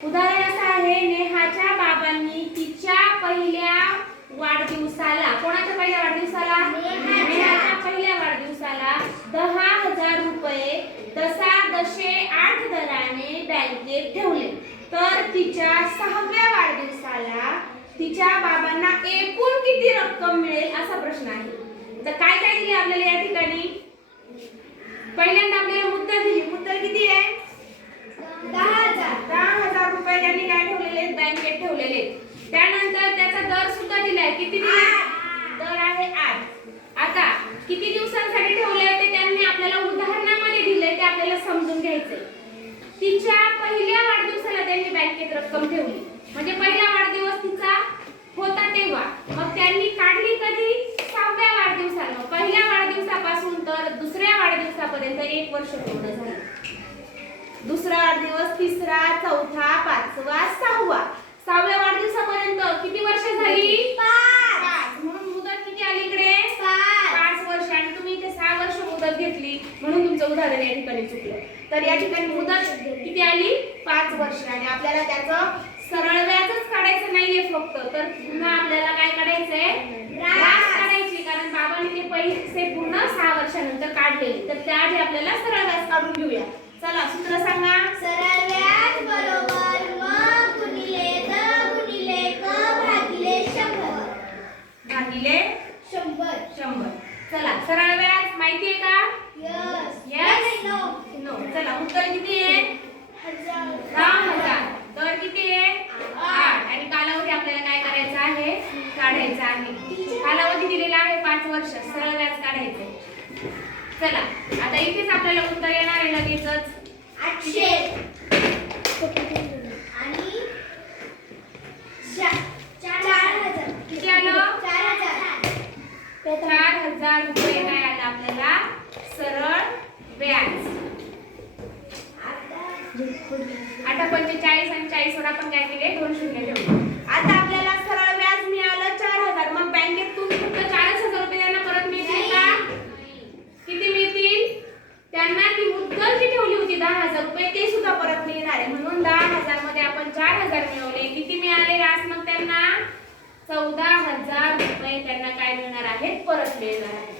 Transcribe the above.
उदाहरण असं आहे, नेहाच्या बाबांनी तिच्या पहिल्या वाढदिवसाला, कोणाच्या पहिल्या वाढदिवसाला? नेहाच्या पहिल्या वाढदिवसाला 10,000 रुपये दशांश 8 दराने बँकेत ठेवले. तर तिच्या 6व्या वाढदिवसाला तिच्या बाबांना एकूण किती रक्कम मिळेल असा प्रश्न आहे. तर काय काय दिले आपल्याला या ठिकाणी? पहिल्यांदा आपल्याला मुद्दल दिली. मुद्दल किती आहे? 10,000 रुपये त्यांनी काय ठेवलेले आहेत? बँकेत ठेवलेले. त्यानंतर त्याचा दर सुद्धा दिलाय. किती दिलाय? दर आहे 8. आता किती दिवसांसाठी ठेवले ते त्यांनी आपल्याला उदाहरणामध्ये दिले, ते आपल्याला समजून घ्यायचंय. तिच्या पहिल्या वाढदिवसाला त्यांनी बँकेत रक्कम ठेवली, म्हणजे पहिला वाढदिवस तिचा होता तेव्हा. मग त्यांनी काढली कधी? 6व्या वाढदिवसाला. पहिल्या वाढदिवसापासून तर दुसऱ्या वाढदिवसापर्यंत 1 वर्ष पूर्ण झालं. दुसरा वाढदिवस, तिसरा, चौथा, 5वा, 6वा. 6व्या वाढदिवसापर्यंत किती वर्ष झाली? 5. म्हणून मुदत किती आली इकडे? 5 वर्ष. आणि तुम्ही इथे 6 वर्ष मुदत घेतली म्हणून तुमचं उदाहरण या ठिकाणी चुकलं. तर या ठिकाणी मुदत किती आली? 5 वर्ष. आणि आपल्याला त्याचं सरळ व्याजच काढायचं नाहीये फक्त, तर पुन्हा आपल्याला काय काढायचंय? रास काढायची. कारण बाबांनी ते पैसे पूर्ण 6 वर्षानंतर काढलेले, तर त्याआधी आपल्याला सरळ व्याज काढून घेऊया. चला सूत्र सांगा. सरळ व्याज बरोबर म गुणिले द गुणिले क भागिले 100. भागिले 100. चला सरळ व्याज माहिती आहे का? यस. नो. चला उत्तर किती आहे? 10,000. दर किती आहे? 8. आणि कालावधी आपल्याला काय करायचा आहे? काढायचा आहे. कालावधी दिलेला आहे 5 वर्ष. सरळ व्याज काढायचे. चला आता इथेच आपल्याला उत्तर येणार आहे लगेचच. 800 आणि 4,000. किती आलं? 4,000. 4,000 रुपये काय आलं आपल्याला? सरळ व्याज. आता 45 आणि 40 वर आपण काय केले? 2 शून्य ठेवले. आता आपल्याला सरळ व्याज मिळालं 4,000. मग बँकेतून फक्त 40,000 रुपये त्यांना परत मिळतील का? किती मिळतील? त्यांना ती मुद्दल जी ठेवली होती 10,000 रुपये ते सुद्धा परत मिळणार आहे. म्हणून 10,000 मध्ये आपण 4,000 मिळवले. किती मिळाले रास मग त्यांना? 14,000 रुपये त्यांना काय मिळणार आहेत? परत मिळणार आहे.